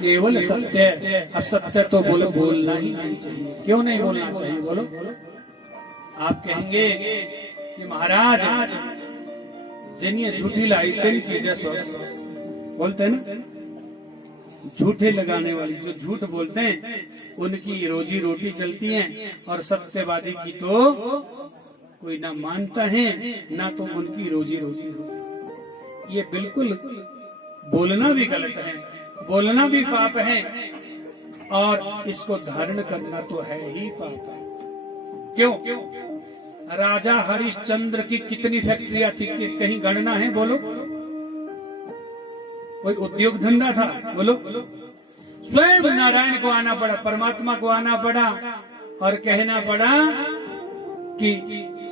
केवल सत्य, असत्य तो बोलना ही नहीं चाहिए। क्यों नहीं बोलना चाहिए बोलो? आप कहेंगे कि महाराज जिन्हें झूठी लाई तेल की दस बोलते हैं ना, झूठे लगाने वाले जो झूठ बोलते हैं उनकी रोजी रोटी चलती है, और सत्यवादी की तो कोई ना मानता है ना तो उनकी रोजी रोटी। ये बिल्कुल बोलना भी गलत है, बोलना भी पाप है, और इसको धारण करना तो है ही पाप है। क्यों? राजा हरिश्चंद्र की कितनी फैक्ट्रियां थी, कहीं गणना है बोलो? कोई उद्योग धंधा था बोलो? स्वयं नारायण को आना पड़ा, परमात्मा को आना पड़ा और कहना पड़ा कि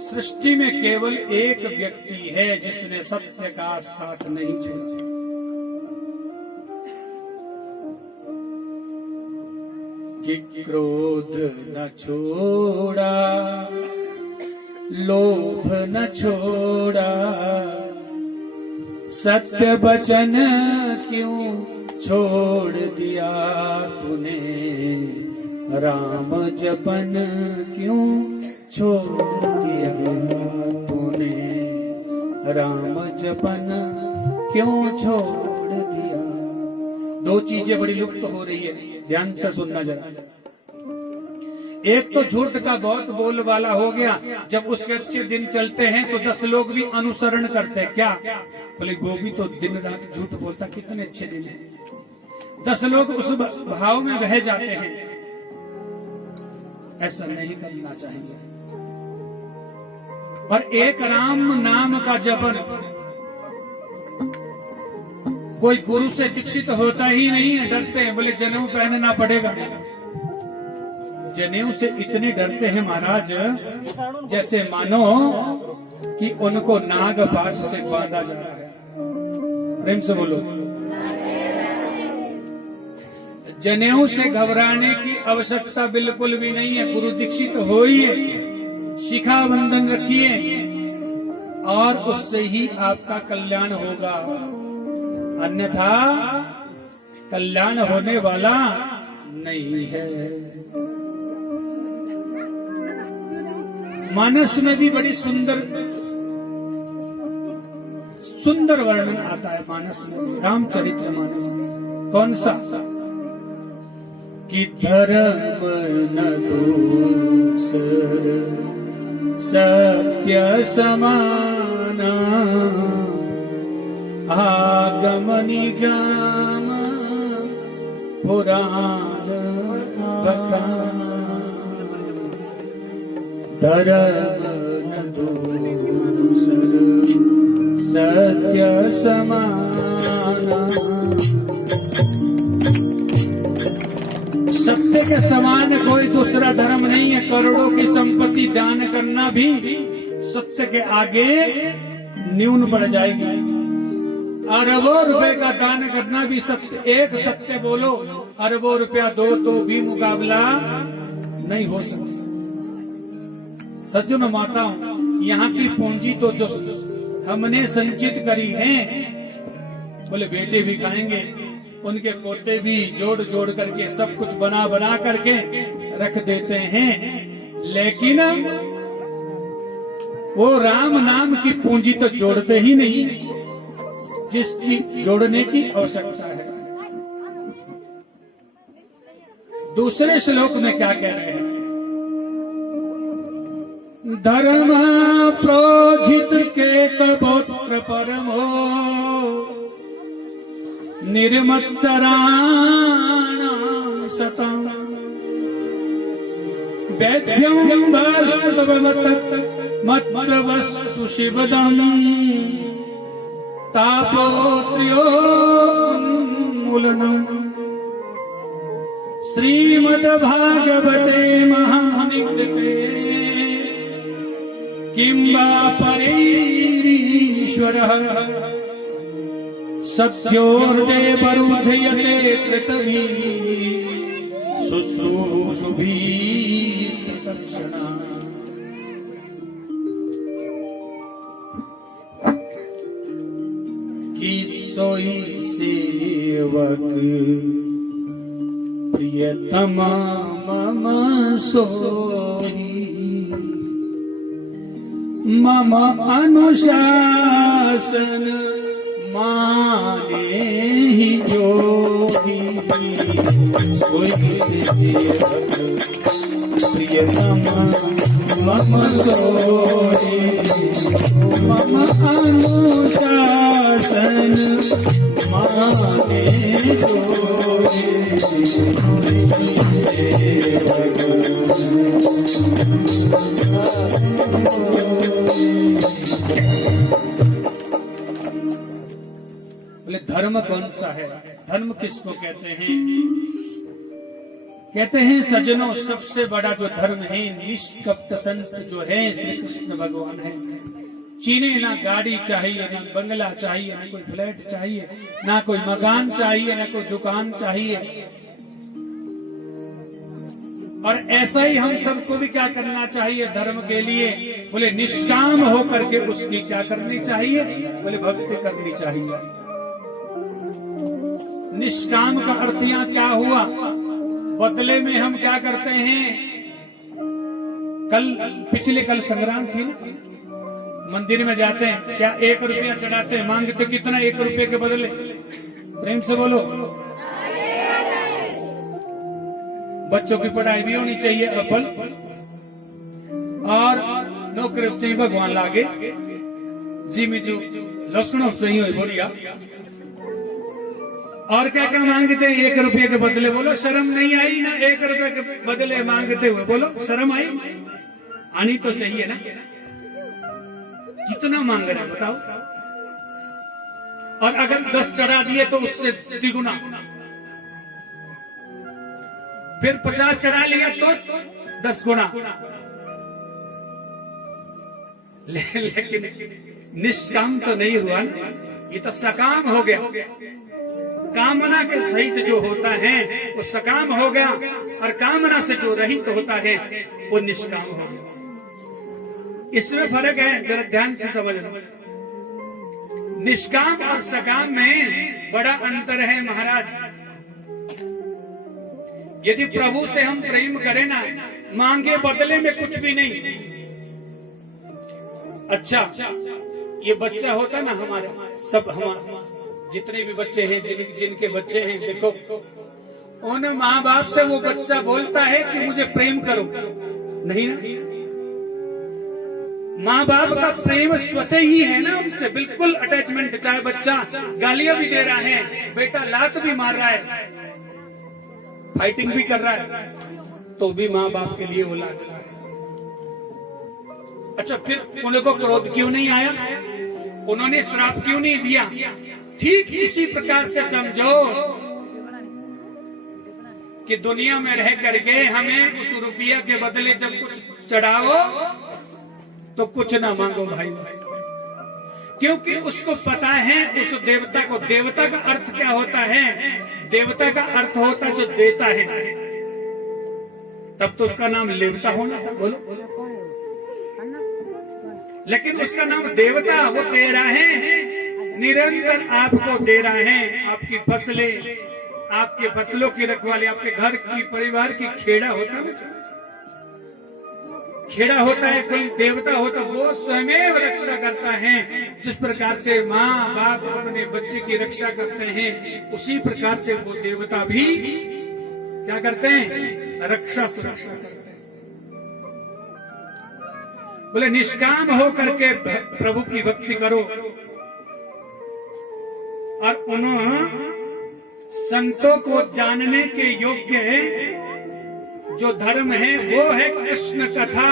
सृष्टि में केवल एक व्यक्ति है जिसने सत्य का साथ नहीं छोड़ा। कि क्रोध न छोड़ा, लोभ न छोड़ा, सत्य वचन क्यों छोड़ दिया तूने, राम जपन क्यों छोड़ दिया तूने, राम जपन क्यों छोड़ दिया। दो चीजें बड़ी लुप्त हो रही है, ध्यान से सुनना जरा। एक तो झूठ का बहुत बोलबाला हो गया, जब उसके अच्छे दिन चलते हैं तो 10 लोग भी अनुसरण करते हैं। क्या बोले? वो भी तो दिन रात झूठ बोलता, कितने अच्छे दिन हैं। 10 लोग उस भाव में बह जाते हैं। ऐसा नहीं करना चाहिए। और एक राम नाम का जपन, कोई गुरु से दीक्षित होता ही नहीं है, डरते हैं, बोले जनेऊ पहनना पड़ेगा। जनेऊ से इतने डरते हैं महाराज, जैसे मानो कि उनको नाग पाश से बांधा जा रहा है। प्रेम से बोलो। जनेऊ से घबराने की आवश्यकता बिल्कुल भी नहीं है। गुरु दीक्षित होइए, शिखा बंधन रखिए, और उससे ही आपका कल्याण होगा, अन्यथा कल्याण होने वाला नहीं है। मानस में भी बड़ी सुंदर सुंदर वर्णन आता है मानस में, रामचरित्र मानस में। कौन सा? कि धर्म न दूसर सत्य समाना, आगम निगम पुराण बखाना, धर्म न दूसर सत्य समाना। सत्य के समान कोई दूसरा धर्म नहीं है। करोड़ों की संपत्ति दान करना भी सत्य के आगे न्यून पड़ जाएगी। अरबों रुपए का दान करना भी सत्य, एक सत्य बोलो, अरबों रुपया दो तो भी मुकाबला नहीं हो सकता। सज्जन माताओं, यहाँ की पूंजी तो जो हमने संचित करी है, बोले बेटे भी खाएंगे, उनके पोते भी जोड़ जोड़ करके सब कुछ बना बना करके रख देते हैं, लेकिन वो राम नाम की पूंजी तो जोड़ते ही नहीं जिसकी जोड़ने की आवश्यकता है। दूसरे श्लोक में क्या कह रहे हैं? धर्म प्रोजित के कबोत्र परमो निर्मत्सराणां शतं वैद्यं वस्तु शिवदम् तापोत्र्योन्मूलनम् श्रीमद्भागवते महामुनिकृते किं वा परैरीश्वरः सत्योर्देवरुध्यते कृतभिः शुश्रूषुभिस्तत्क्षणा। कि सोई सेवक प्रियतमा मम सोई मम अनुशासन माने ही योगी सोई प्रियतमा मम सोई मम अनुशासन माने योगी बोले धर्म कौन सा है? धर्म किसको कहते हैं? कहते हैं सज्जनों, सबसे बड़ा जो धर्म है निष्कपट संत जो है श्री कृष्ण भगवान है। चीने ना गाड़ी चाहिए, ना बंगला चाहिए, ना कोई फ्लैट चाहिए, ना कोई मकान चाहिए, ना कोई दुकान चाहिए। और ऐसा ही हम सबको भी क्या करना चाहिए धर्म के लिए? बोले निष्काम होकर के उसकी क्या करनी चाहिए? बोले भक्ति करनी चाहिए। निष्काम का अर्थ यहाँ क्या हुआ? बदले में हम क्या करते हैं? पिछले कल संग्राम थी ना, मंदिर में जाते हैं, क्या 1 रुपया चढ़ाते हैं, मांगते कितना 1 रुपये के बदले? प्रेम से बोलो। बच्चों की पढ़ाई भी होनी चाहिए अव्वल, और नौकरी चाहिए भगवान लागे जी में जो लक्षण सही हो बढ़िया। और क्या क्या मांगते हैं 1 रुपये के बदले? बोलो शर्म नहीं आई ना? 1 रुपये के बदले मांगते हुए बोलो शर्म आई? आनी तो चाहिए ना। कितना मांग रहे हैं बताओ? और अगर 10 चढ़ा दिए तो उससे द्विगुना, फिर 50 चढ़ा लिया तो 10 गुना। लेकिन निष्काम तो नहीं हुआ ना, ये तो सकाम हो गया। कामना के सहित जो होता है वो सकाम हो गया, और कामना से जो रहित होता है वो निष्काम हो गया। इसमें फर्क है, जरा ध्यान से समझना। निष्काम और सकाम में बड़ा अंतर है महाराज। यदि प्रभु से हम प्रेम करें ना, मांगे बदले में कुछ भी नहीं। अच्छा, ये बच्चा होता ना हमारे, सब हमारे जितने भी बच्चे हैं, जिनके बच्चे हैं, देखो उन माँ बाप से वो बच्चा बोलता है कि मुझे प्रेम करो, नहीं ना? माँ बाप का प्रेम स्वतः ही है ना उनसे, बिल्कुल अटैचमेंट। चाहे बच्चा गालियां भी दे रहा है, बेटा लात भी मार रहा है, फाइटिंग भी कर रहा है, तो भी माँ बाप के लिए वो लात रहा है। अच्छा, फिर उनको क्रोध क्यों नहीं आया? उन्होंने श्राप क्यों नहीं दिया? ठीक इसी प्रकार से समझो कि दुनिया में रह करके हमें उस रुपया के बदले जब कुछ चढ़ाओ तो कुछ ना मांगो भाई, क्योंकि उसको पता है उस देवता को। देवता का अर्थ क्या होता है? देवता का अर्थ होता जो देता है। तब तो उसका नाम लेवता होना था, बोलो। लेकिन उसका नाम देवता, वो दे रहा है, निरंतर आपको दे रहा है। आपकी फसलें, आपके फसलों की रखवाली, आपके घर की, परिवार की खेड़ा होता है, खेड़ा होता है, कोई देवता होता, वो स्वयं रक्षा करता है। जिस प्रकार से माँ बाप अपने बच्चे की रक्षा करते हैं, उसी प्रकार से वो देवता भी क्या करते हैं? रक्षा सुरक्षा करते हैं। बोले निष्काम हो करके प्रभु की भक्ति करो। और उन्होंने संतों को जानने के योग्य जो धर्म है वो है कृष्ण कथा।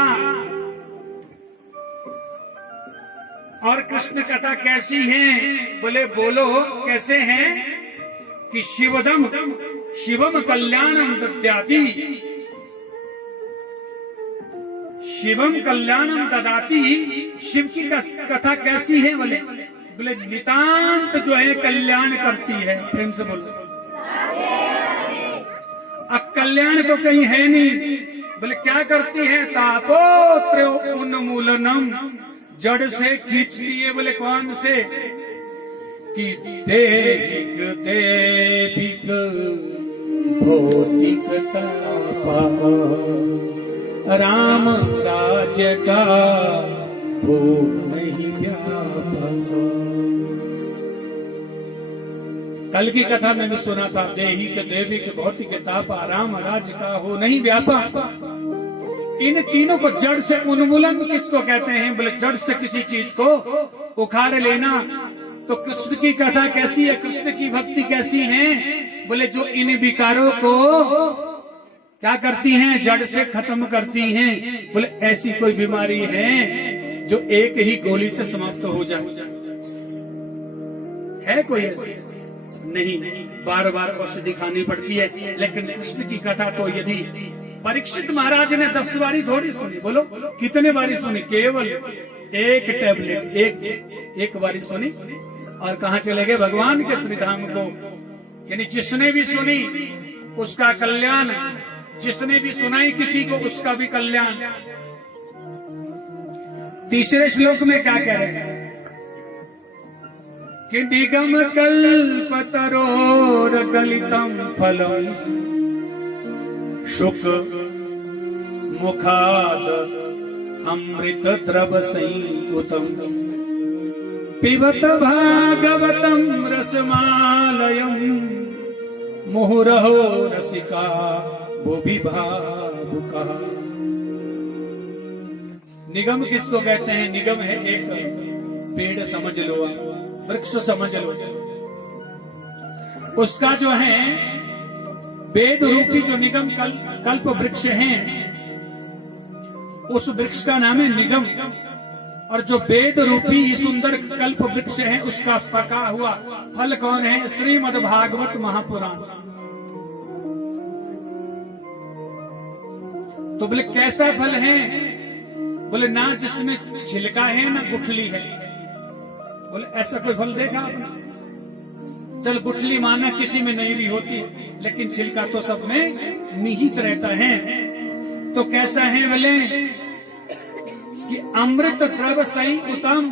और कृष्ण कथा कैसी है? बोले बोलो कैसे है? कि शिवम कल्याणम दद्याति, शिवम कल्याणम ददाति। शिव की कथा कैसी है? बोले नितांत जो है कल्याण करती है। प्रेम से बोलो। अब कल्याण तो कहीं है नहीं। बोले क्या करती है? तापोत्र उन्मूलनम, जड़ से खींचती है। बोले कौन से? कि देविक भौतिकता पावा, राम राज्य का भोग नहीं व्यापा। कल की कथा में भी सुना था, देही के देवी के भौतिक तापा, राम राज्य का हो नहीं व्यापा। इन तीनों को जड़ से उन्मूलन किसको कहते हैं? बोले जड़ से किसी चीज को उखाड़ लेना। तो कृष्ण की कथा कैसी है, कृष्ण की भक्ति कैसी है? बोले जो इन विकारों को क्या करती हैं? जड़ से खत्म करती हैं। बोले ऐसी कोई बीमारी है जो एक ही गोली से समाप्त हो जाए? है कोई ऐसी? नहीं, बार बार औषधि खानी पड़ती है। लेकिन कृष्ण की कथा तो यदि परीक्षित महाराज ने 10 बारी थोड़ी सुनी, बोलो कितने बारी सुनी? केवल एक टैबलेट एक बारी सुनी और कहाँ चले गए? भगवान के श्रीधाम को। यानी जिसने भी सुनी उसका कल्याण, जिसने भी सुनाई किसी को उसका भी कल्याण। तीसरे श्लोक में क्या कह रहे हैं कि निगम कल्पतरोर गलितम फलम शुक मुखाद अमृत द्रव संयुतम पिबत भागवतम रसमालयम मुहुरहो रसिका भुवि भावुका। निगम किसको कहते हैं? निगम है एक पेड़ समझ लो, वृक्ष समझ लो। उसका जो है वेद रूपी जो निगम कल्प वृक्ष है, उस वृक्ष का नाम है निगम। और जो वेद रूपी सुंदर कल्प वृक्ष है उसका पका हुआ फल कौन है? श्रीमद् भागवत महापुराण। तो बोले कैसा फल है? बोले ना जिसमें छिलका है ना गुठली है। बोले ऐसा कोई फल देखा आपने? चल गुठली माना किसी में नहीं भी होती, लेकिन छिलका तो सब में निहित रहता है। तो कैसा है? बोले कि अमृत द्रव सही उत्तम,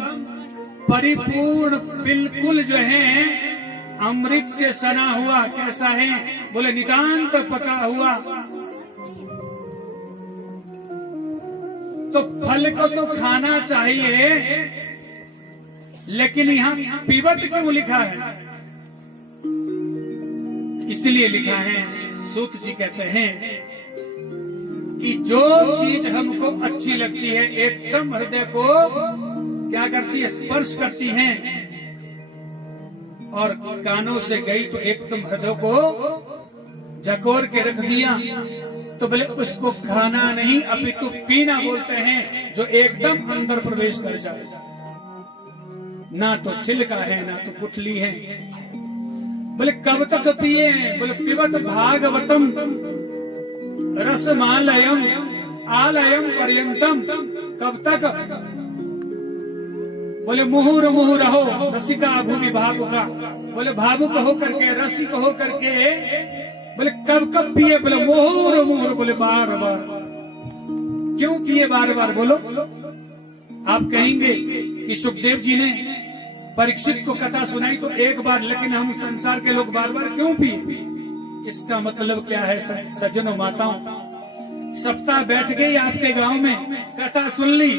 परिपूर्ण बिल्कुल जो है अमृत से सना हुआ। कैसा है? बोले नितांत पका हुआ। तो फल को तो खाना चाहिए, लेकिन यहाँ पीबत क्यों लिखा है? इसलिए लिखा है, सूत जी कहते हैं कि जो चीज हमको अच्छी लगती है एकदम हृदय को क्या करती है? स्पर्श करती है। और कानों से गई तो एकदम हृदय को जकोर के रख दिया। तो बोले उसको खाना नहीं अपितु पीना बोलते हैं, जो एकदम अंदर प्रवेश कर जाए। ना तो छिलका है ना तो गुठली है। बोले कब तक पिए? बोले पिबत भागवतम रसमालयम आलयम पर्यंतम। कब तक? बोले मुहुर मुहुरहो रसिका भूमि भावुका। बोले भावुक होकर के, रसिक होकर के। बोले कब कब पिए? बोले मुहुर मुहुर। बोले बार बार। क्यों पिए बार बार? बोलो। आप कहेंगे कि सुखदेव जी ने परीक्षित को कथा सुनाई तो एक बार, लेकिन हम संसार के लोग बार बार क्यों पिए? इसका मतलब क्या है सज्जनों माताओं? सप्ताह बैठ गई आपके गांव में, कथा सुन ली,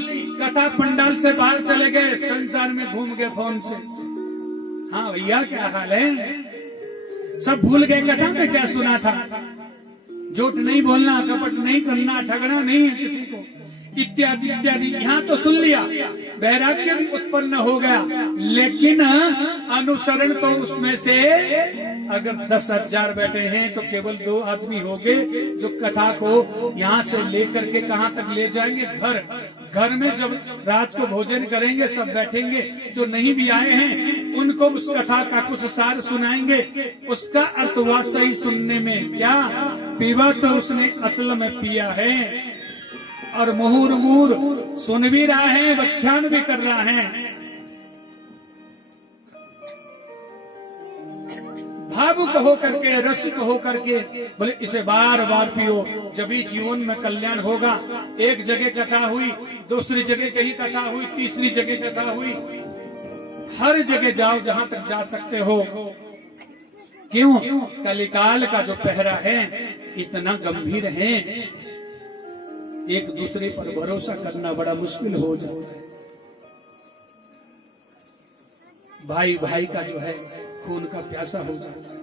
कथा पंडाल से बाहर चले गए, संसार में घूम गए फोन से। हाँ भैया क्या हाल है? सब भूल गए कथा में क्या सुना था। झूठ नहीं बोलना, कपट नहीं करना, ठगना नहीं है किसी को, इत्यादि इत्यादि। यहाँ तो सुन लिया, वैराग्य भी उत्पन्न हो गया, लेकिन अनुसरण तो उसमें से अगर 10,000 बैठे हैं तो केवल 2 आदमी होंगे जो कथा को यहाँ से लेकर के कहाँ तक ले जाएंगे? घर में जब रात को भोजन करेंगे सब बैठेंगे, जो नहीं भी आए हैं उनको उस कथा का कुछ सार सुनाएंगे। उसका अर्थ हुआ सही सुनने में क्या? पीवा तो उसने असल में पिया है, और मुहुर मुहुर सुन भी रहा है, व्याख्यान भी कर रहा है। भावुक होकर के, रसिक होकर के। बोले इसे बार बार पियो, जब ही जीवन में कल्याण होगा। एक जगह कथा हुई, दूसरी जगह कहीं कथा हुई, तीसरी जगह कथा हुई। हर जगह जाओ जहां तक जा सकते हो। क्यों? कलिकाल का जो पहरा है इतना गंभीर है, एक दूसरे पर भरोसा करना बड़ा मुश्किल हो जाता है। भाई भाई का जो है खून का प्यासा हो जाता है।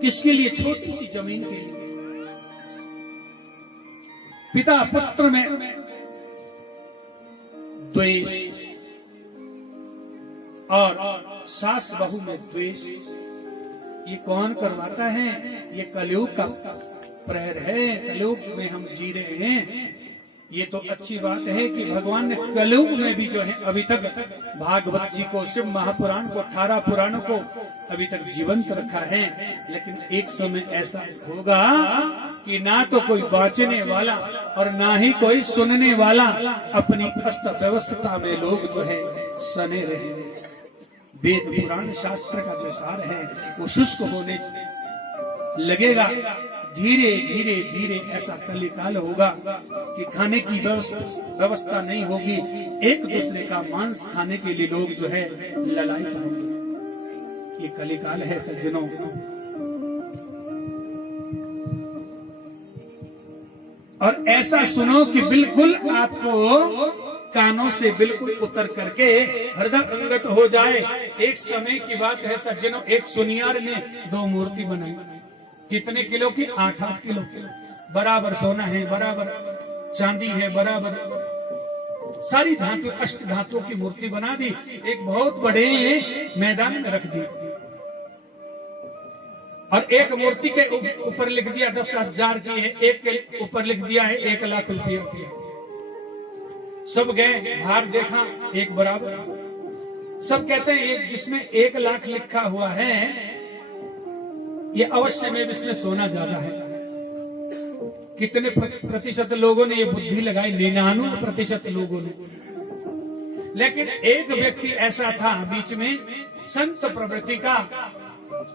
किसके लिए? छोटी सी जमीन के लिए। पिता पुत्र में द्वेष और सास बहू में द्वेष, ये कौन करवाता है? ये कलयुग का प्रहर है। कलयुग में हम जी रहे हैं। ये तो अच्छी बात है कि भगवान ने कलयुग में भी जो है अभी तक भागवत जी को, शिव महापुराण को, 18 पुराणों को अभी तक जीवंत रखा है। लेकिन एक समय ऐसा होगा कि ना तो कोई बांचने वाला और ना ही कोई सुनने वाला, अपनी अस्त व्यवस्था में लोग जो है सने रहेंगे। वेद पुराण शास्त्र का जो सार है वो शुष्क होने लगेगा। धीरे धीरे धीरे ऐसा कलिकाल होगा कि खाने की व्यवस्था नहीं होगी। एक दूसरे का मांस खाने के लिए लोग जो है ललायत होंगे। ये कलिकाल है सज्जनों। और ऐसा सुनो कि बिल्कुल आपको कानों से बिल्कुल उतर करके हृदय अंगत हो जाए। एक समय की बात है सज्जनों, एक सुनियार ने 2 मूर्ति बनाई। कितने किलो की? 8-8 किलो। बराबर सोना है, बराबर चांदी है, बराबर सारी धातु, अष्ट धातुओं की मूर्ति बना दी। एक बहुत बड़े मैदान में रख दी और एक मूर्ति के ऊपर लिख दिया 10,000 की है, एक के ऊपर लिख दिया है 1 लाख रुपये की है। सब गए, भार देखा, एक बराबर। सब कहते हैं एक जिसमें 1 लाख लिखा हुआ है ये अवश्य में इसमें सोना ज्यादा है। कितने प्रतिशत लोगों ने ये बुद्धि लगाई? 99% लोगों ने। लेकिन एक व्यक्ति ऐसा था बीच में, संत प्रवृत्ति का,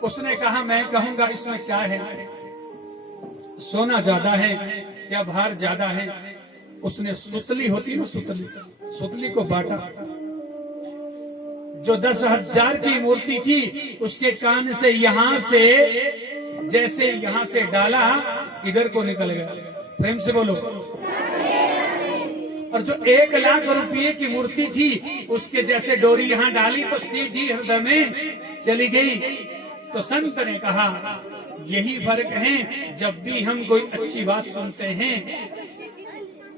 उसने कहा मैं कहूंगा इसमें क्या है, सोना ज्यादा है या भार ज्यादा है। उसने सुतली होती ना, सुतली को बांटा। जो 10,000 की मूर्ति थी उसके कान से यहां से, जैसे यहां से डाला इधर को निकल गया। प्रेम से बोलो। और जो 1 लाख रुपये की मूर्ति थी उसके जैसे डोरी यहां डाली तो सीधी हृदय में चली गई। तो संत ने कहा यही फर्क है, जब भी हम कोई अच्छी बात सुनते हैं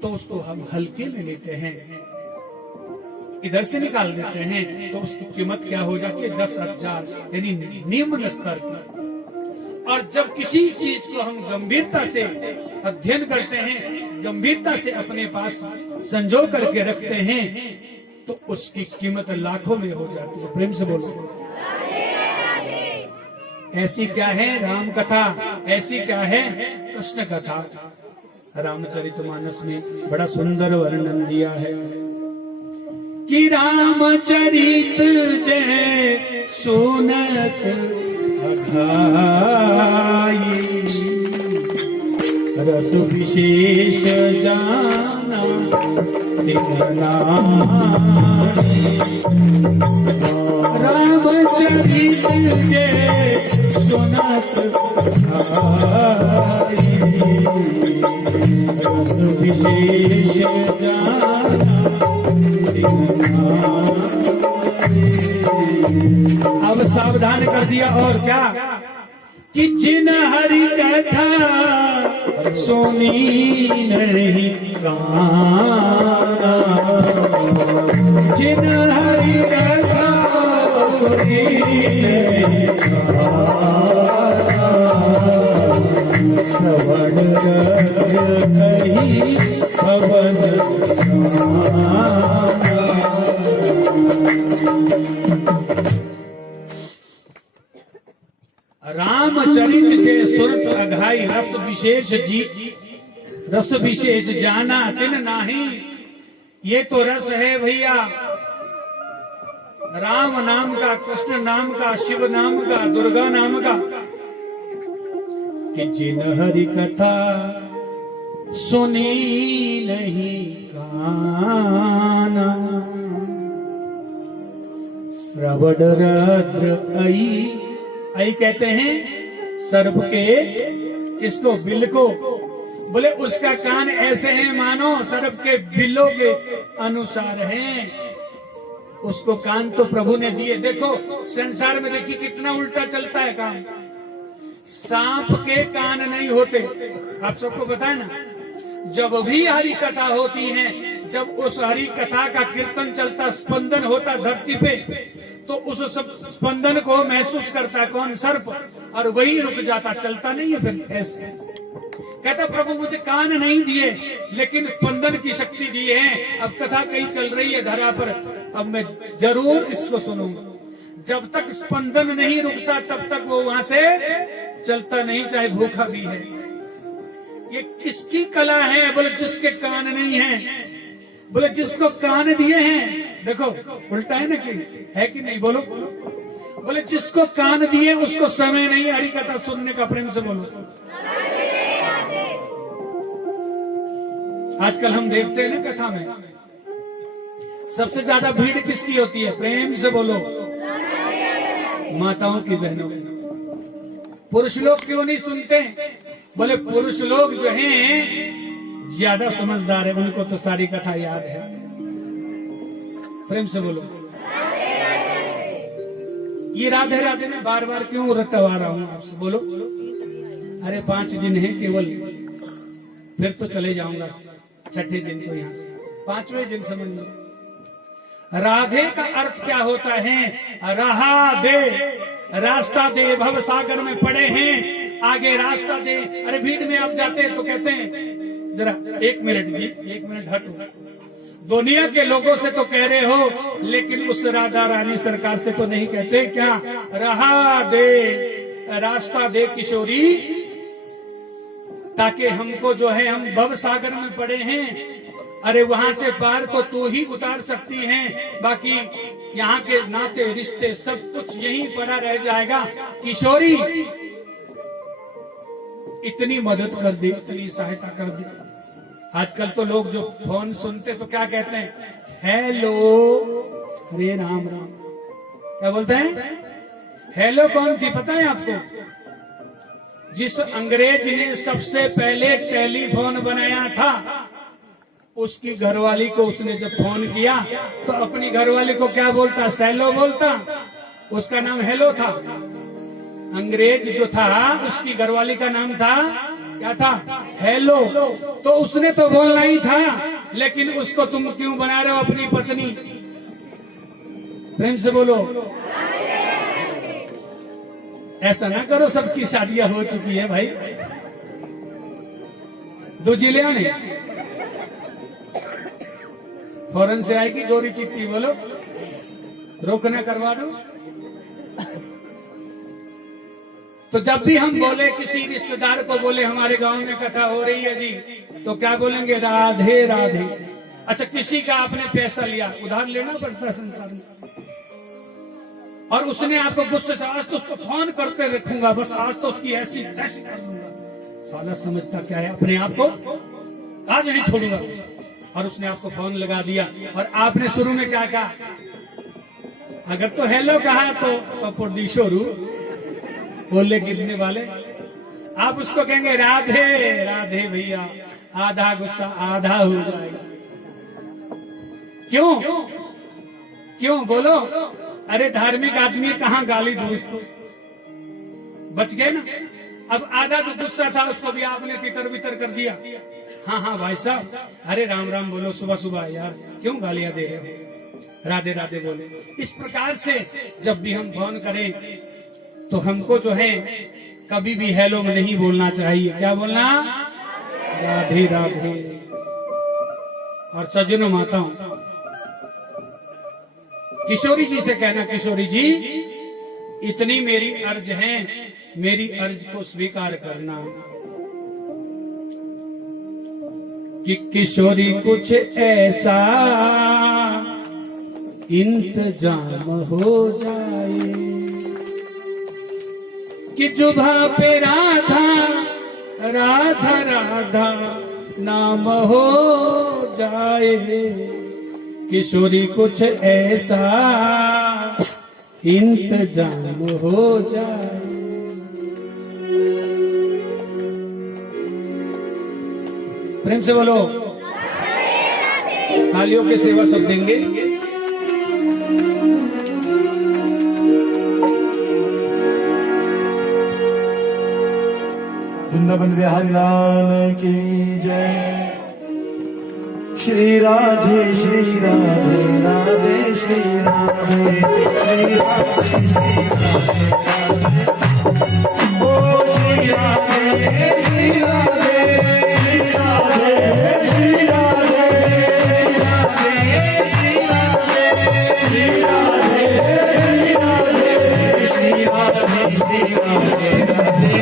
तो उसको हम हल्के में लेते हैं, इधर से निकाल देते हैं, तो उसकी कीमत क्या हो जाती है? 10,000, यानी निम्न स्तर की। और जब किसी चीज को हम गंभीरता से अध्ययन करते हैं, गंभीरता से अपने पास संजो करके रखते हैं, तो उसकी कीमत लाखों में हो जाती है। प्रेम से बोलो। ऐसी क्या है राम कथा, ऐसी क्या है कृष्ण कथा। रामचरितमानस में बड़ा सुंदर वर्णन दिया है कि रामचरित जय सुनत अघाई, रस विशेष जाना तिन्ह। रामचरित जय सुनत अघाई, रस विशेष जाना। अब सावधान कर दिया। और क्या कि जिन हरि कथा सुनी नहीं गाना, जिन हरि कथा सुनी नहीं गाना, श्रवण कही भवन रामचरित जय सुरत अघाई, रस विशेष जाना तिन नाही। ये तो रस है भैया, राम नाम का, कृष्ण नाम का, शिव नाम का, दुर्गा नाम का, कि जिन हरि कथा सुनी नहीं काना, श्रवण रद्र आई आई कहते हैं सर्प के, किसको? बिल को। बोले उसका कान ऐसे हैं मानो सर्प के बिलों के अनुसार हैं। उसको कान तो प्रभु ने दिए। देखो संसार में देखिए कितना उल्टा चलता है काम। सांप के कान नहीं होते, आप सबको पता है ना। जब भी हरि कथा होती है, जब उस हरि कथा का कीर्तन चलता, स्पंदन होता धरती पे, तो उस स्पंदन को महसूस करता कौन? सर्प। और वही रुक जाता, चलता नहीं है फिर। ऐसे कहता प्रभु मुझे कान नहीं दिए, लेकिन स्पंदन की शक्ति दी है। अब कथा कहीं चल रही है धरा पर, अब मैं जरूर इसको सुनूंगा। जब तक स्पंदन नहीं रुकता तब तक वो वहां से चलता नहीं, चाहे भूखा भी है। ये किसकी कला है? बोले जिसके कान नहीं है। बोले जिसको कान दिए हैं। देखो उल्टा है ना, कि नहीं? बोलो। बोले जिसको कान दिए उसको समय नहीं हरि कथा सुनने का। प्रेम से बोलो। आजकल हम देखते हैं ना कथा में सबसे ज्यादा भीड़ किसकी होती है? प्रेम से बोलो। माताओं की, बहनों की। पुरुष लोग क्यों नहीं सुनते? बोले पुरुष लोग जो हैं ज्यादा समझदार है, उनको तो सारी कथा याद है। प्रेम से बोलो। ये राधे राधे में बार बार क्यों रटवा रहा हूं आपसे? बोलो। अरे 5 दिन है केवल, फिर तो चले जाऊंगा। छठे दिन तो यहाँ से 5वें दिन समझ लो। राधे का अर्थ क्या होता है? रहा दे, रास्ता दे। भव सागर में पड़े हैं, आगे रास्ता दे। अरे भीड़ में आप जाते हैं तो कहते हैं जरा 1 मिनट जी, 1 मिनट हटो। दुनिया के लोगों से तो कह रहे हो, लेकिन उस राधा रानी सरकार से तो नहीं कहते क्या? रहा दे, रास्ता दे किशोरी, ताकि हमको जो है, हम भव सागर में पड़े हैं। अरे वहां से पार तो तू ही उतार सकती है, बाकी यहाँ के नाते रिश्ते सब कुछ यहीं पड़ा रह जाएगा। किशोरी इतनी मदद कर दी, इतनी सहायता कर दी। आजकल तो लोग जो फोन सुनते तो क्या कहते हैं? हेलो, हरे राम राम। क्या बोलते हैं? हेलो कौन थी पता है आपको? जिस अंग्रेज ने सबसे पहले टेलीफोन बनाया था, उसकी घरवाली को उसने जब फोन किया तो अपनी घरवाली को क्या बोलता? सैलो बोलता। उसका नाम हेलो था। अंग्रेज जो था उसकी घरवाली का नाम था, क्या था? हेलो। तो उसने तो बोलना ही था, लेकिन उसको तुम क्यों बना रहे हो अपनी पत्नी? प्रेम से बोलो। ऐसा ना करो, सबकी शादियां हो चुकी है भाई। 2 जिले नहीं, फौरन से आएगी गोरी चिट्ठी। बोलो, रोकना करवा दो। तो जब भी हम बोले, किसी रिश्तेदार को बोले हमारे गांव में कथा हो रही है जी, तो क्या बोलेंगे? राधे राधे। अच्छा, किसी का आपने पैसा लिया, उधार लेना पड़ता है संसार में, और उसने आपको गुस्से से, आज तो उसको फोन करके रखूंगा, बस आज तो उसकी ऐसी तैसी कर दूंगा। साला समझता क्या है अपने आप को? आज नहीं छोड़ूंगा। और उसने आपको फोन लगा दिया, और आपने शुरू में क्या कहा? अगर तो हेलो कहा तो प्रोड्यूसर बोले गिरने वाले, आप उसको कहेंगे राधे राधे भैया, आधा गुस्सा आधा हो जाएगा। क्यों? क्यों बोलो? अरे धार्मिक आदमी कहाँ गाली दूँ इसको? बच गए ना। अब आधा जो गुस्सा था उसको भी आपने तितर बितर कर दिया। हाँ हाँ भाई साहब, अरे राम राम बोलो सुबह सुबह यार, क्यों गालियां दे रहे हो? राधे राधे बोले। इस प्रकार से जब भी हम फोन करें तो हमको जो है कभी भी हेलो में नहीं बोलना चाहिए। क्या बोलना? राधे राधे। और सज्जनों माताओं, किशोरी जी से कहना, किशोरी जी इतनी मेरी अर्ज है, मेरी अर्ज को स्वीकार करना कि किशोरी कुछ ऐसा इंतजाम हो जाए कि जुभा पे राधा राधा राधा नाम हो जाए। किशोरी कुछ ऐसा इंतजाम हो जाए। प्रेम से बोलो। तालियों के सेवा सब देंगे। वृंदावन बिहारी लाल की जय। श्री राधे राधे श्री राधे श्री राधे ओ श्री राधे श्री राधे श्री राधे श्री राधे श्री राधे श्री राधे श्री राधे राधे श्री राधे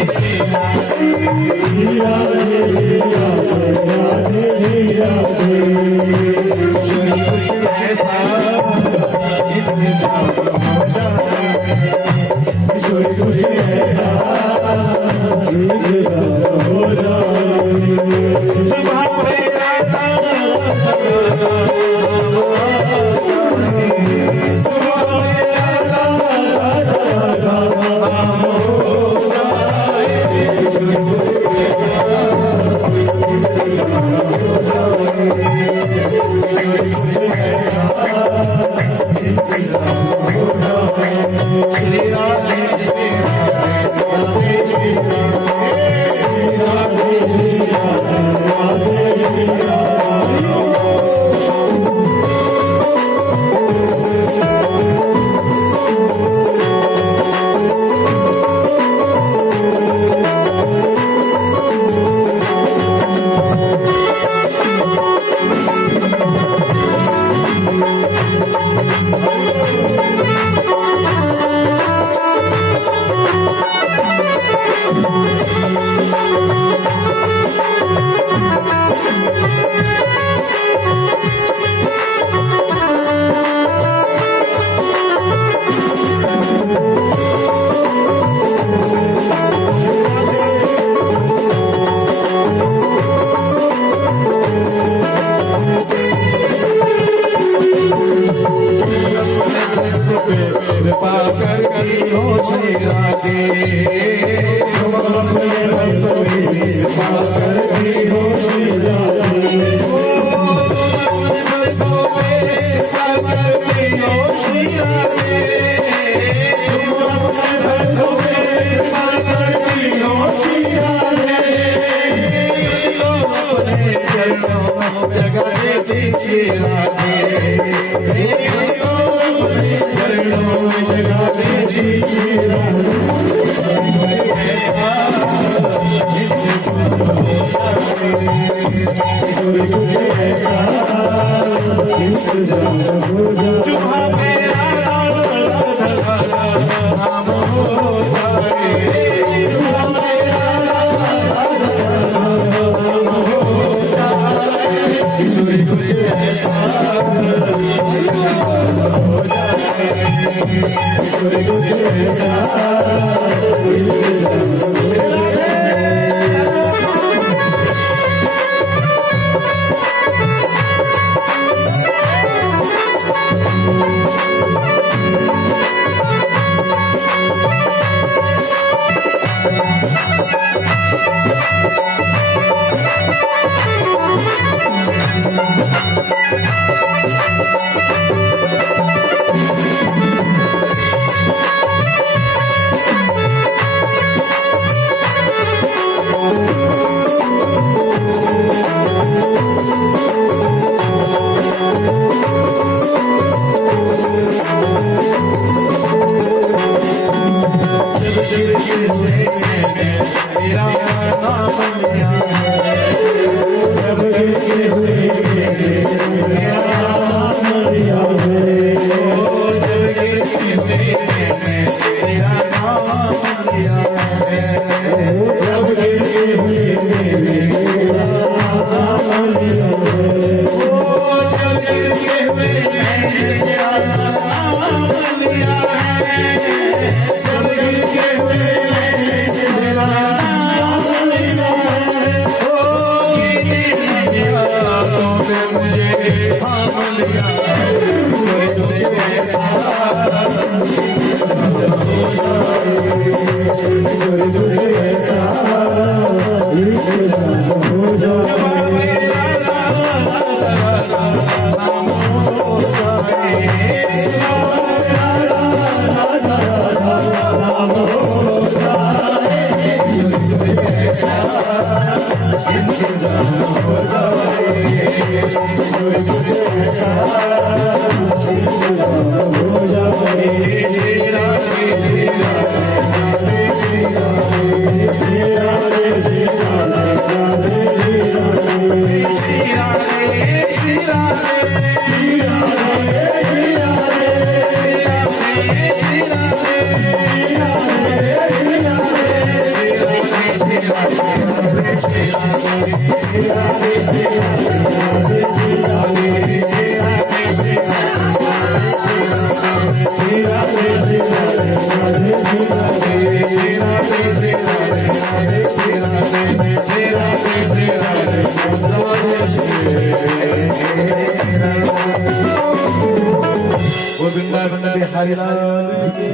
बिहारी लाल की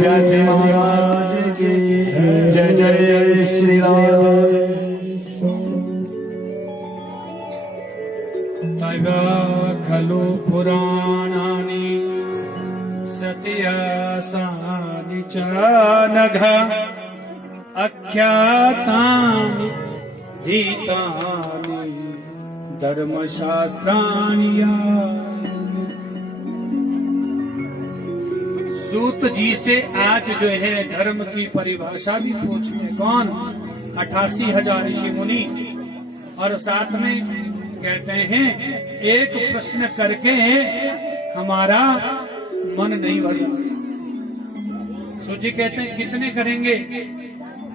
प्यारे महाराज की जय जय श्री राम। तैवा खलु पुराणानि सतीयासानि च नघ अख्यातानि गीतानि धर्मशास्त्राणि सूत जी से आज जो है धर्म की परिभाषा भी पूछते कौन 88,000 ऋषि मुनि और साथ में कहते हैं एक प्रश्न करके हमारा मन नहीं भरता। सूत जी कहते हैं कितने करेंगे?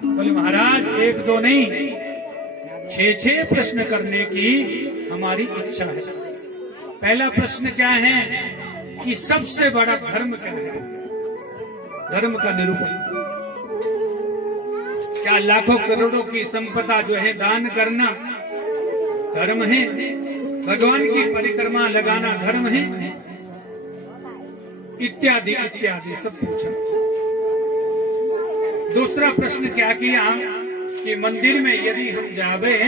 बोले महाराज एक दो नहीं 6 प्रश्न करने की हमारी इच्छा है। पहला प्रश्न क्या है कि सबसे बड़ा धर्म क्या है? धर्म का निरूपण। क्या लाखों करोड़ों की संपदा जो है दान करना धर्म है? भगवान की परिक्रमा लगाना धर्म है? इत्यादि इत्यादि सब पूछा। दूसरा प्रश्न क्या किया कि मंदिर में यदि हम जावे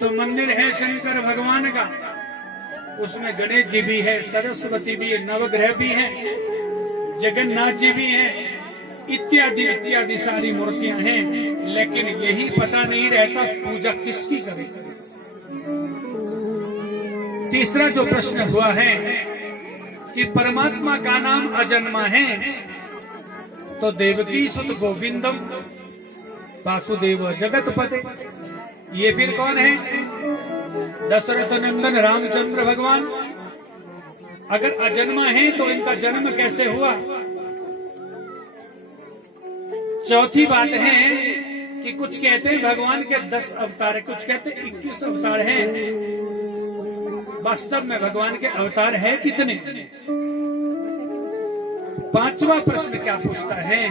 तो मंदिर है शंकर भगवान का, उसमें गणेश जी भी है, सरस्वती भी है, नवग्रह भी है, जगन्नाथ जी भी हैं, इत्यादि इत्यादि सारी मूर्तियां हैं, लेकिन यही पता नहीं रहता पूजा किसकी करें। तीसरा जो प्रश्न हुआ है कि परमात्मा का नाम अजन्मा है तो देवकी सुत गोविंदम वासुदेव जगतपते, ये फिर कौन है? दशरथ नंदन रामचंद्र भगवान। अगर अजन्मा है तो इनका जन्म कैसे हुआ? चौथी बात है कि कुछ कहते हैं भगवान के 10 अवतार है, कुछ कहते हैं 21 अवतार हैं। वास्तव में भगवान के अवतार है कितने? पांचवा प्रश्न क्या पूछता है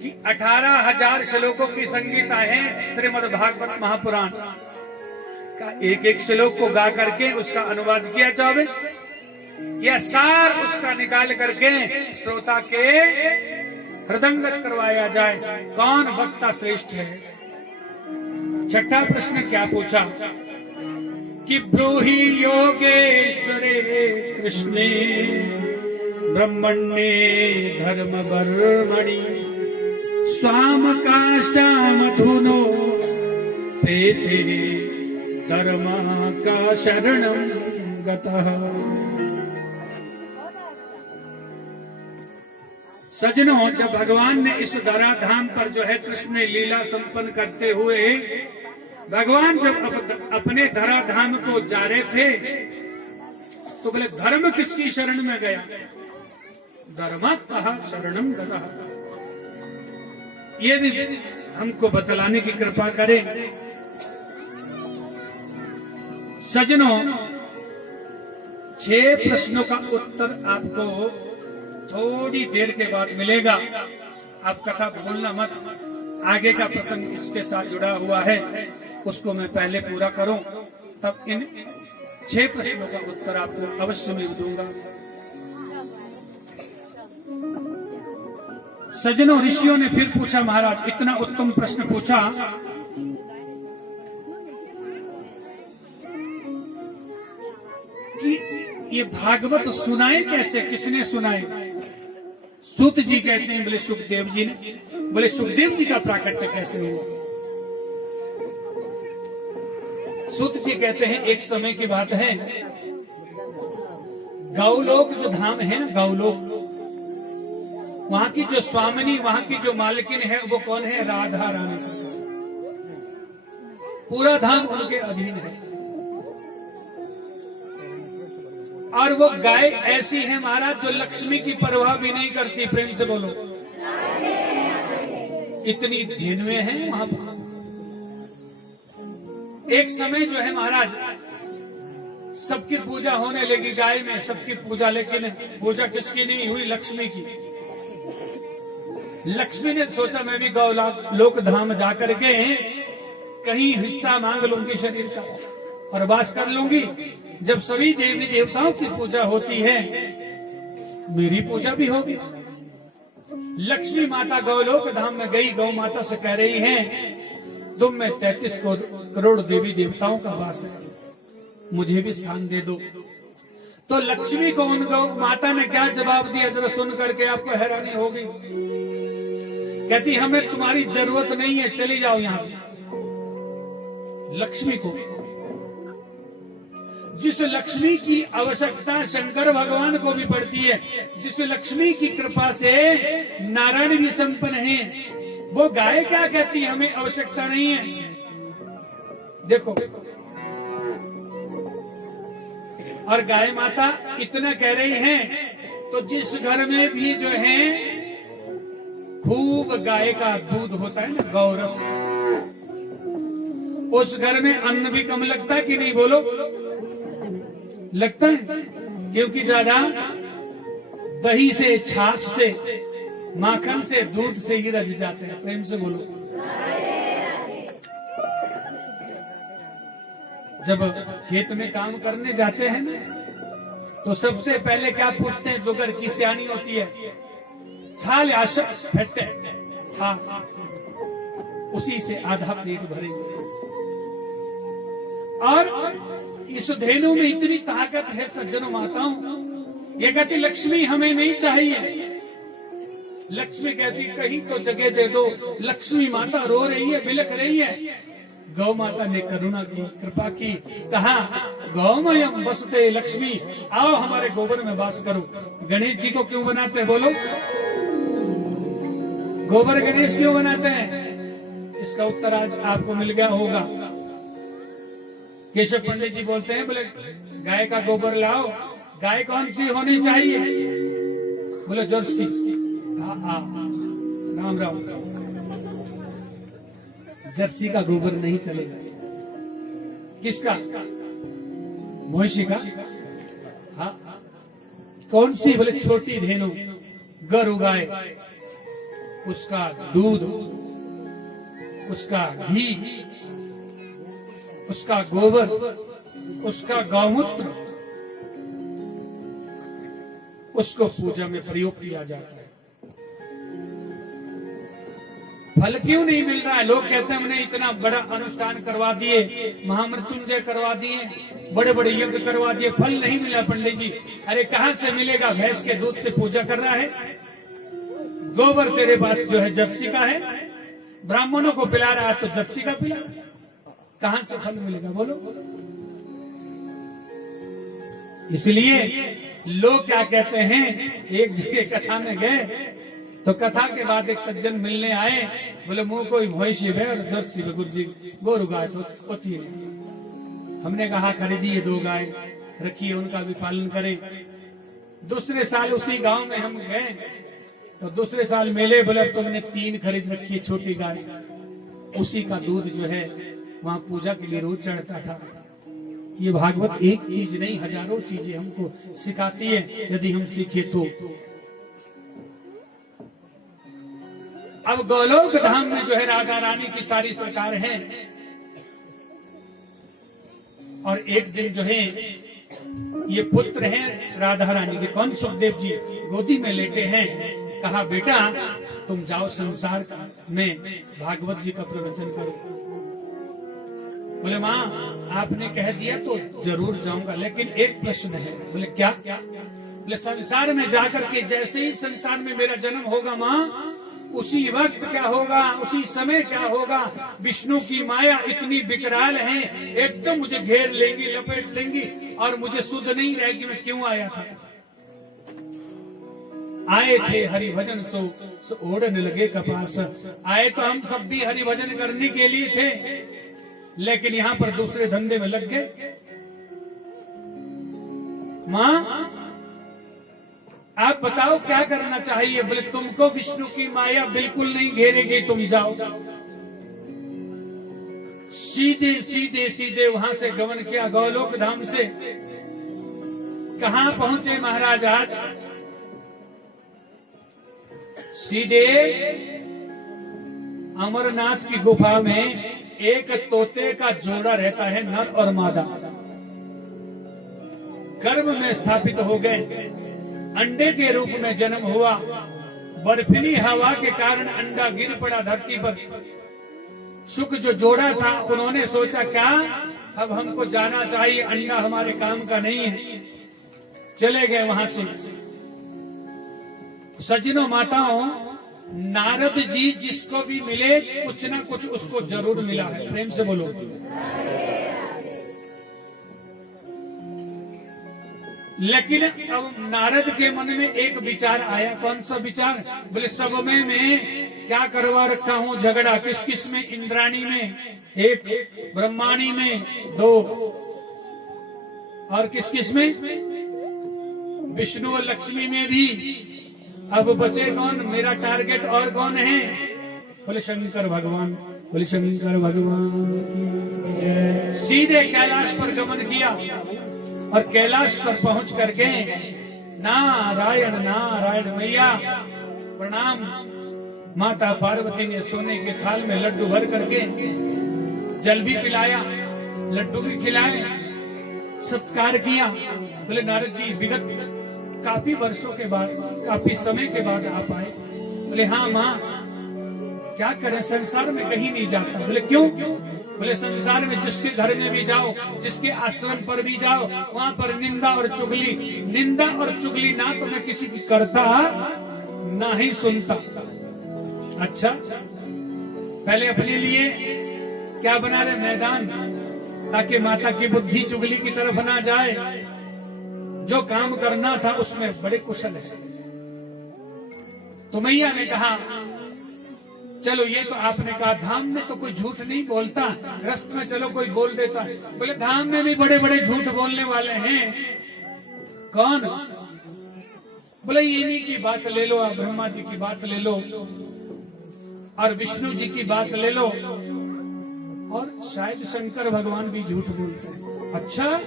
कि 18,000 श्लोकों की संगीता है श्रीमद् भागवत महापुराण का, एक एक श्लोक को गा करके उसका अनुवाद किया जावे या सार उसका निकाल करके श्रोता के हृदंगत करवाया जाए। कौन वक्ता श्रेष्ठ है? छठा प्रश्न क्या पूछा कि ब्रूहि योगेश्वरे कृष्णे ब्रह्मण्ये धर्म वर्मणि स्वाम काष्ठामधुनो प्रेते धर्म का शरणं गतः। सजनों, जब भगवान ने इस धराधाम पर जो है कृष्ण ने लीला संपन्न करते हुए भगवान जब अपने धराधाम को जा रहे थे तो बोले धर्म किसकी शरण में गया? धर्म कहा शरणं गतः। ये भी हमको बतलाने की कृपा करें। सजनों, 6 प्रश्नों का उत्तर आपको थोड़ी देर के बाद मिलेगा। आप कथा भूलना मत। आगे का प्रसंग इसके साथ जुड़ा हुआ है, उसको मैं पहले पूरा करूं, तब इन 6 प्रश्नों का उत्तर आपको अवश्य मैं दूंगा। सजनों, ऋषियों ने फिर पूछा महाराज, इतना उत्तम प्रश्न पूछा कि ये भागवत सुनाए कैसे, किसने सुनाए? सूत जी कहते हैं बोले सुखदेव जी ने। बोले सुखदेव जी का प्राकट्य कैसे हुआ? सूत जी कहते हैं एक समय की बात है, गौलोक जो धाम है ना, गौलोक, वहां की जो स्वामिनी, वहां की जो मालकिन है वो कौन है? राधा रानी सरकार। पूरा धाम उनके अधीन है। और वो गाय ऐसी है महाराज जो लक्ष्मी की परवाह भी नहीं करती। प्रेम से बोलो। इतनी धेनुएं हैं वहां पर। एक समय जो है महाराज सबकी पूजा होने लगी गाय में, सबकी पूजा, लेकिन पूजा किसकी नहीं हुई? लक्ष्मी की। लक्ष्मी ने सोचा मैं भी गौ लोक धाम जाकर के कहीं हिस्सा मांग लूंगी शरीर का और वास कर लूंगी। जब सभी देवी देवताओं की पूजा होती है मेरी पूजा भी होगी। लक्ष्मी माता गौलोक धाम में गई, गौ माता से कह रही है तुम में 33 करोड़ देवी देवताओं का वास है, मुझे भी स्थान दे दो। तो लक्ष्मी को उन गौ माता ने क्या जवाब दिया, जरा सुन करके आपको हैरानी होगी। कहती हमें तुम्हारी जरूरत नहीं है, चली जाओ यहां से। लक्ष्मी को, जिस लक्ष्मी की आवश्यकता शंकर भगवान को भी पड़ती है, जिस लक्ष्मी की कृपा से नारायण भी संपन्न है, वो गाय क्या कहती है हमें आवश्यकता नहीं है। देखो, और गाय माता इतना कह रही है तो जिस घर में भी जो है खूब गाय का दूध होता है ना, गौरस, उस घर में अन्न भी कम लगता है कि नहीं? बोलो, लगता है, क्योंकि ज्यादा दही से, छाछ से, माखन से, दूध से ही रज जाते हैं। प्रेम से बोलो। जब खेत में काम करने जाते हैं ना तो सबसे पहले क्या पूछते हैं? जो घर की सियानी होती है, छाल आशक फटते छा, उसी से आधा पेट भरेंगे। और इस धेनु में इतनी ताकत है सज्जनों माताओं, ये कहती लक्ष्मी हमें नहीं चाहिए। लक्ष्मी कहती कहीं तो जगह दे दो। लक्ष्मी माता रो रही है, बिलख रही है। गौ माता ने करुणा की, कृपा की, कहा गौमयम बसते लक्ष्मी, आओ हमारे गोबर में वास करो। गणेश जी को क्यों बनाते हैं? बोलो, गोबर गणेश क्यों बनाते हैं? इसका उत्तर आज आपको मिल गया होगा। केशव पंडित जी बोलते हैं, बोले गाय का गोबर लाओ। गाय कौन सी होनी चाहिए? बोले जर्सी। राम राम। जर्सी का गोबर नहीं चलेगा। किसका? महिषी का। हाँ, कौन सी? बोले छोटी धेनु, गरु गाय, उसका दूध, उसका घी, उसका गोबर, उसका गौमूत्र, उसको पूजा में प्रयोग किया जाता है। फल क्यों नहीं मिल रहा है? लोग कहते हैं हमने इतना बड़ा अनुष्ठान करवा दिए, महामृत्युंजय करवा दिए, बड़े बड़े यज्ञ करवा दिए, फल नहीं मिला पंडित जी। अरे कहां से मिलेगा? भैंस के दूध से पूजा कर रहा है, गोबर तेरे पास जो है जर्सी का है, ब्राह्मणों को पिला रहा है तो जर्सी का पिला रहा है, कहां से फल मिलेगा? बोलो। इसलिए लोग क्या कहते हैं, एक जगह कथा में गए तो कथा के बाद एक सज्जन मिलने आए, बोले मुंह कोई भैंसी है और जर्सी में गुरु जी गोरु गाय तो होती है। हमने कहा खरीदिए 2 गाय, रखिए, उनका भी पालन करें। दूसरे साल उसी गांव में हम गए तो दूसरे साल मिले, बोले अब तुमने 3 खरीद रखी है छोटी गाय। उसी का दूध जो है वहां पूजा के लिए रोज चढ़ता था। ये भागवत एक चीज नहीं, हजारों चीजें हमको सिखाती है, यदि हम सीखे तो। अब गोलोक धाम में जो है राधा रानी की सारी सरकार है। और एक दिन जो है ये पुत्र हैं राधा रानी के, कौन? सुखदेव जी गोदी में लेटे हैं। कहा बेटा तुम जाओ संसार में भागवत जी का प्रवचन करो। बोले माँ आपने कह दिया तो जरूर जाऊंगा, लेकिन एक प्रश्न है। बोले क्या? बोले संसार में जाकर के जैसे ही संसार में मेरा जन्म होगा माँ, उसी वक्त क्या होगा, उसी समय क्या होगा, विष्णु की माया इतनी विकराल है, एकदम मुझे घेर लेंगी, लपेट लेंगी और मुझे सुध नहीं रहेगी मैं क्यों आया था। आए थे हरि भजन सो ओढ़ने लगे कपास। आए तो हम सब भी हरि भजन करने के लिए थे, लेकिन यहाँ पर दूसरे धंधे में लग गए। माँ आप बताओ क्या करना चाहिए? बोले तुमको विष्णु की माया बिल्कुल नहीं घेरेगी, तुम जाओ। सीधे सीधे सीधे वहां से गमन किया गौलोक धाम से। कहां पहुंचे महाराज आज? सीधे अमरनाथ की गुफा में एक तोते का जोड़ा रहता है, नर और मादा, गर्भ में स्थापित हो गए। अंडे के रूप में जन्म हुआ। बर्फीली हवा के कारण अंडा गिर पड़ा धरती पर। शुक जो जोड़ा था, उन्होंने सोचा क्या अब हमको जाना चाहिए, अंडा हमारे काम का नहीं है। चले गए वहां से। सज्जनों माताओं, नारद जी जिसको भी मिले कुछ ना कुछ उसको जरूर मिला है। प्रेम से बोलो। लेकिन अब नारद के मन में एक विचार आया। कौन सा विचार? बोले सब में क्या करवा रखा हूं झगड़ा, किस किस में? इंद्राणी में एक, ब्रह्माणी में दो, और किस किस में? विष्णु और लक्ष्मी में भी। अब बचे कौन? मेरा टारगेट और कौन है? बोले शंकर भगवान। बोले शंकर भगवान की जय। सीधे कैलाश पर गमन किया और कैलाश पर पहुंच करके नारायण नारायण मैया प्रणाम। माता पार्वती ने सोने के थाल में लड्डू भर करके जल भी पिलाया, लड्डू भी खिलाए, सत्कार किया। बोले नारद जी विगत काफी वर्षों के बाद, काफी समय के बाद आप आए। बोले हाँ माँ, क्या करें, संसार में कहीं नहीं जाता। बोले क्यों? बोले संसार में जिसके घर में भी जाओ, जिसके आश्रम पर भी जाओ, वहाँ पर निंदा और चुगली, निंदा और चुगली ना तो मैं किसी की करता ना ही सुनता। अच्छा, पहले अपने लिए क्या बना रहे? मैदान, ताकि माता की बुद्धि चुगली की तरफ ना जाए। जो काम करना था उसमें बड़े कुशल है। तो मैया ने कहा चलो, ये तो आपने कहा धाम में तो कोई झूठ नहीं बोलता, ग्रस्त में चलो कोई बोल देता। बोले धाम में भी बड़े बड़े झूठ बोलने वाले हैं। कौन? बोले इन्हीं की बात ले लो, आप ब्रह्मा जी की बात ले लो और विष्णु जी की बात ले लो, और शायद शंकर भगवान भी झूठ बोलते हैं। अच्छा,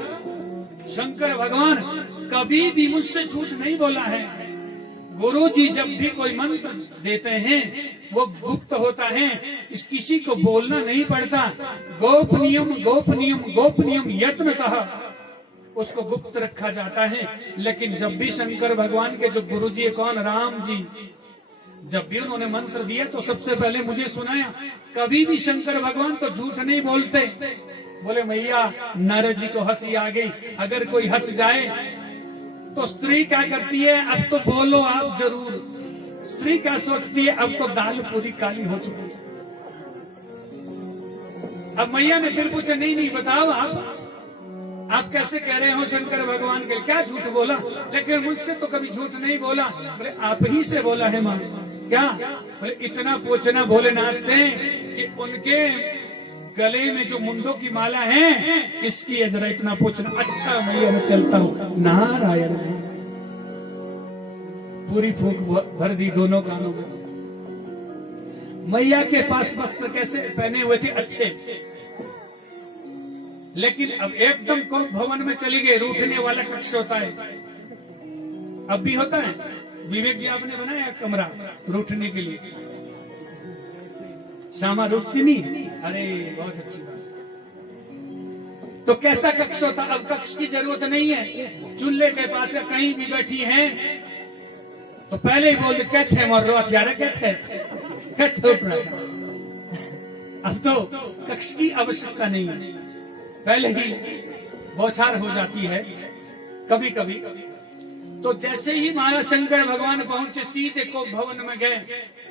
शंकर भगवान कभी भी मुझसे झूठ नहीं बोला है। गुरु जी जब भी कोई मंत्र देते हैं वो गुप्त होता है, इस किसी को बोलना नहीं पड़ता। गोपनीयम गोपनीयम गोपनीयम यत्नतः उसको गुप्त रखा जाता है। लेकिन जब भी शंकर भगवान के जो गुरु जी, कौन? राम जी, जब भी उन्होंने मंत्र दिया तो सबसे पहले मुझे सुनाया। कभी भी शंकर भगवान तो झूठ नहीं बोलते। बोले मैया, नारद जी को हंसी आ गई। अगर कोई हंस जाए तो स्त्री क्या करती है? अब तो बोलो आप जरूर। स्त्री क्या सोचती है? अब तो दाल पूरी काली हो चुकी है। अब मैया ने फिर पूछा, नहीं नहीं बताओ आप कैसे कह रहे हो शंकर भगवान के? क्या झूठ बोला? लेकिन मुझसे तो कभी झूठ नहीं बोला। बोले आप ही से बोला है मां। क्या? बोले इतना पूछना भोलेनाथ से कि उनके गले में जो मुंडों की माला है किसकी है, जरा इतना पूछना। अच्छा मैया मैं चलता हूँ। नारायण, पूरी फूंक भर दी दोनों कानों में। मैया के पास वस्त्र कैसे पहने हुए थे? अच्छे। लेकिन अब एकदम कौन भवन में चली गई। रूठने वाला कक्ष होता है, अब भी होता है। विवेक जी आपने बनाया कमरा रूठने के लिए। श्यामा रूठती नहीं? अरे बहुत अच्छी बात। तो कैसा कक्ष होता? अब कक्ष की जरूरत नहीं है। चूल्हे के पास कहीं भी बैठी हैं तो पहले ही बोल दे, क्या थे मर रो हथियार, क्या थे उठ रहा। अब तो कक्ष की आवश्यकता नहीं है, पहले ही बौछार हो जाती है कभी कभी। तो जैसे ही महाराज शंकर भगवान पहुंचे, सीधे को भवन में गए।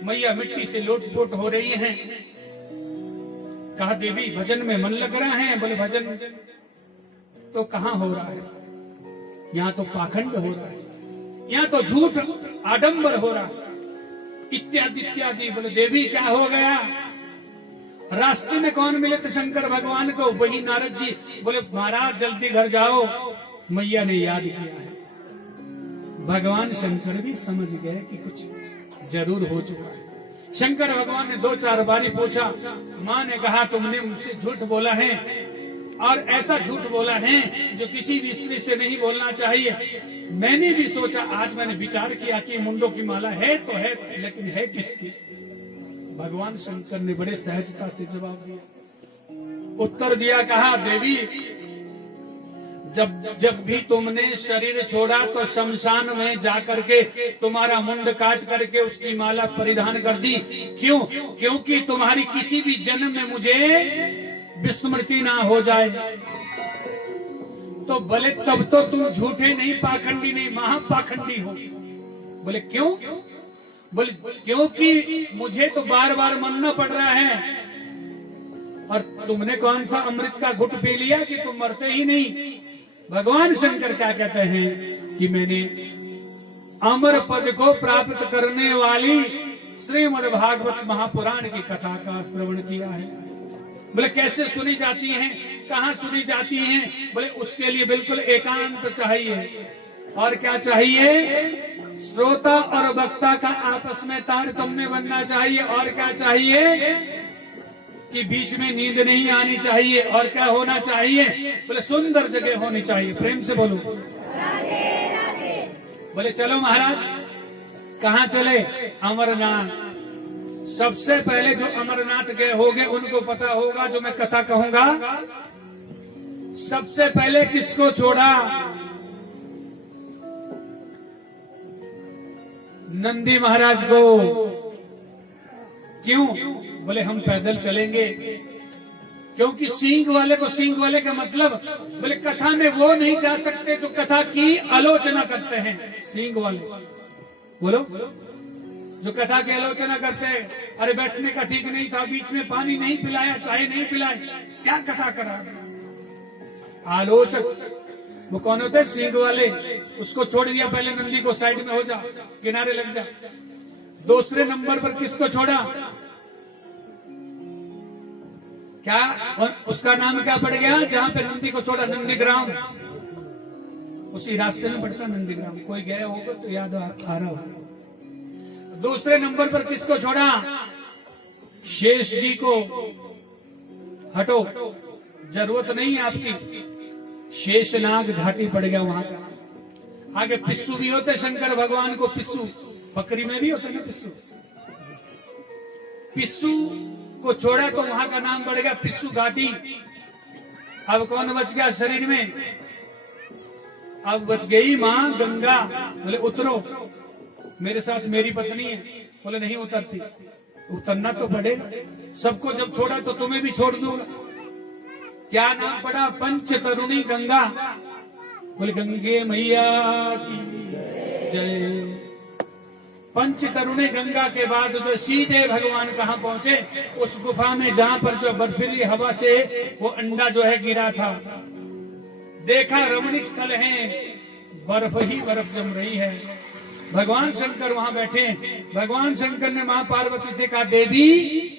मैया मिट्टी से लोटपोट हो रही हैं। कहा देवी भजन में मन लग रहा है? बोले भजन तो कहाँ हो रहा है, यहाँ तो पाखंड हो रहा है, यहाँ तो झूठ आडंबर हो रहा है, इत्यादि इत्यादि। बोले देवी क्या हो गया? रास्ते में कौन मिले थे शंकर भगवान को? वही नारद जी। बोले महाराज जल्दी घर जाओ, मैया ने याद किया है। भगवान शंकर भी समझ गए कि कुछ जरूर हो चुका है। शंकर भगवान ने 2-4 बारी पूछा। माँ ने कहा तुमने मुझसे झूठ बोला है, और ऐसा झूठ बोला है जो किसी भी स्त्री से नहीं बोलना चाहिए। मैंने भी सोचा, आज मैंने विचार किया कि मुंडों की माला है तो है, लेकिन है किसकी? भगवान शंकर ने बड़े सहजता से जवाब दिया, उत्तर दिया। कहा देवी, जब भी तुमने शरीर छोड़ा तो शमशान में जाकर के तुम्हारा मुंड काट करके उसकी माला परिधान कर दी। क्यों? क्योंकि तुम्हारी किसी भी जन्म में मुझे विस्मृति ना हो जाए। तो बोले तब तो तुम झूठे नहीं, पाखंडी नहीं, महापाखंडी हो। बोले क्यों? बोले क्योंकि मुझे तो बार बार मरना पड़ रहा है, और तुमने कौन सा अमृत का घुट पी लिया कि तुम मरते ही नहीं। भगवान शंकर क्या कहते हैं कि मैंने अमर पद को प्राप्त करने वाली श्रीमद् भागवत महापुराण की कथा का श्रवण किया है। बोले कैसे सुनी जाती हैं, कहाँ सुनी जाती हैं? बोले उसके लिए बिल्कुल एकांत चाहिए। और क्या चाहिए? श्रोता और वक्ता का आपस में तारतम्य बनना चाहिए। और क्या चाहिए? कि बीच में नींद नहीं आनी चाहिए। और क्या होना चाहिए? बोले सुंदर जगह होनी चाहिए। प्रेम से बोलो राधे राधे। बोले चलो महाराज, कहाँ चले? अमरनाथ। सबसे पहले जो अमरनाथ गए होंगे उनको पता होगा जो मैं कथा कहूंगा। सबसे पहले किसको छोड़ा? नंदी महाराज को। क्यों? बोले हम पैदल चलेंगे। क्योंकि सींग वाले को, सींग वाले का मतलब, बोले कथा में वो नहीं जा सकते जो कथा की आलोचना करते हैं। सींग वाले बोलो, जो कथा की आलोचना करते हैं। अरे बैठने का ठीक नहीं था, बीच में पानी नहीं पिलाया, चाय नहीं पिलाई, क्या कथा करा? आलोचक वो कौन होते? सींग वाले। उसको छोड़ दिया, पहले नंदी को साइड में हो जा, किनारे लग जा। दूसरे नंबर पर किसको छोड़ा? क्या उसका नाम क्या पड़ गया? जहां पे नंदी को छोड़ा, नंदीग्राम। उसी रास्ते में पड़ता नंदीग्राम। कोई गया होगा तो याद आ रहा होगा। दूसरे नंबर पर किसको छोड़ा? शेष जी को। हटो, जरूरत नहीं है आपकी। शेषनाग घाटी पड़ गया वहां का। आगे पिस्सू भी होते शंकर भगवान को। पिस्सू बकरी में भी होते ना पिस्सू। पिस्सू को छोड़ा तो वहां का नाम पड़ गया पिस्सू घाटी। अब कौन बच गया शरीर में? अब बच गई मां गंगा। बोले उतरो, मेरे साथ मेरी पत्नी है। बोले नहीं उतरती। उतरना तो पड़ेगा। सबको जब छोड़ा तो तुम्हें भी छोड़ दूंगा। क्या नाम पड़ा? पंच तरुणी गंगा। बोले गंगे मैया की जय। पंच तरुणी गंगा के बाद जो सीधे भगवान कहाँ पहुंचे? उस गुफा में जहां पर जो बर्फीली हवा से वो अंडा जो है गिरा था। देखा रमणीक स्थल है, बर्फ ही बर्फ जम रही है। भगवान शंकर वहां बैठे। भगवान शंकर ने मां पार्वती से कहा, देवी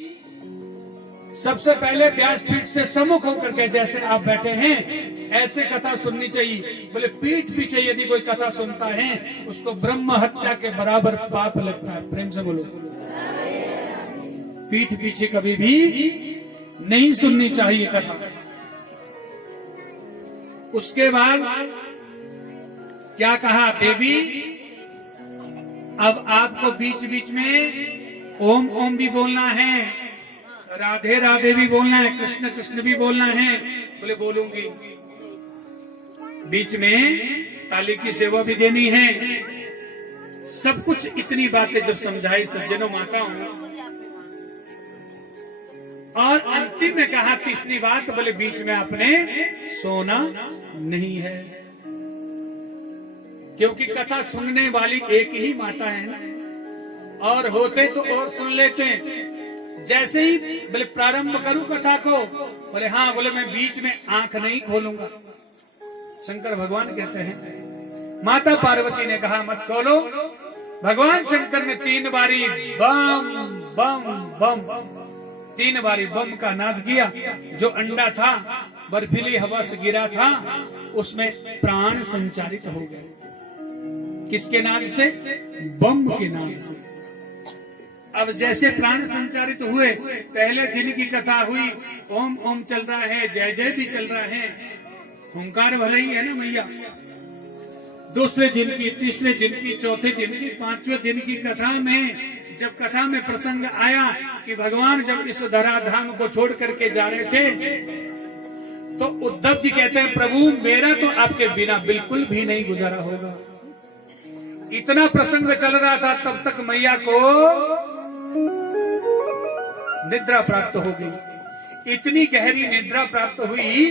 सबसे पहले व्यासपीठ से सम्मुख होकर के जैसे आप बैठे हैं ऐसे कथा सुननी चाहिए। बोले पीठ पीछे यदि कोई कथा सुनता है उसको ब्रह्म हत्या के बराबर पाप लगता है। प्रेम से बोलो। पीठ पीछे कभी भी नहीं सुननी चाहिए कथा। उसके बाद क्या कहा? देवी अब आपको बीच बीच में ओम ओम भी बोलना है, राधे राधे भी बोलना है, कृष्ण कृष्ण भी बोलना है। बोले बोलूंगी। बीच में ताली की सेवा भी देनी है। सब कुछ इतनी बातें जब समझाई सज्जनों माताओं, और अंतिम में कहा तीसरी बात, बोले बीच में आपने सोना नहीं है। क्योंकि कथा सुनने वाली एक ही माता है ना, और होते तो और सुन लेते। जैसे ही बोले प्रारंभ करूं कथा को, बोले हाँ। बोले मैं बीच में आंख नहीं खोलूंगा। शंकर भगवान कहते हैं, माता पार्वती ने कहा मत खोलो। भगवान शंकर ने 3 बारी बम बम बम 3 बारी बम का नाद किया। जो अंडा था बर्फीली हवा से गिरा था उसमें प्राण संचारित हो गए। किसके नाद से? बम के नाद से। अब जैसे प्राण संचारित हुए, पहले दिन की कथा हुई, ओम ओम चल रहा है, जय जय भी चल रहा है, हुंकार भले ही है ना मैया। दूसरे दिन की, तीसरे दिन की, चौथे दिन की, पांचवें दिन की कथा में जब कथा में प्रसंग आया कि भगवान जब इस धराधाम को छोड़ करके जा रहे थे, तो उद्धव जी कहते हैं प्रभु मेरा तो आपके बिना बिल्कुल भी नहीं गुजारा होगा। इतना प्रसंग चल रहा था, तब तक मैया को निद्रा प्राप्त हो गई। इतनी गहरी निद्रा प्राप्त हुई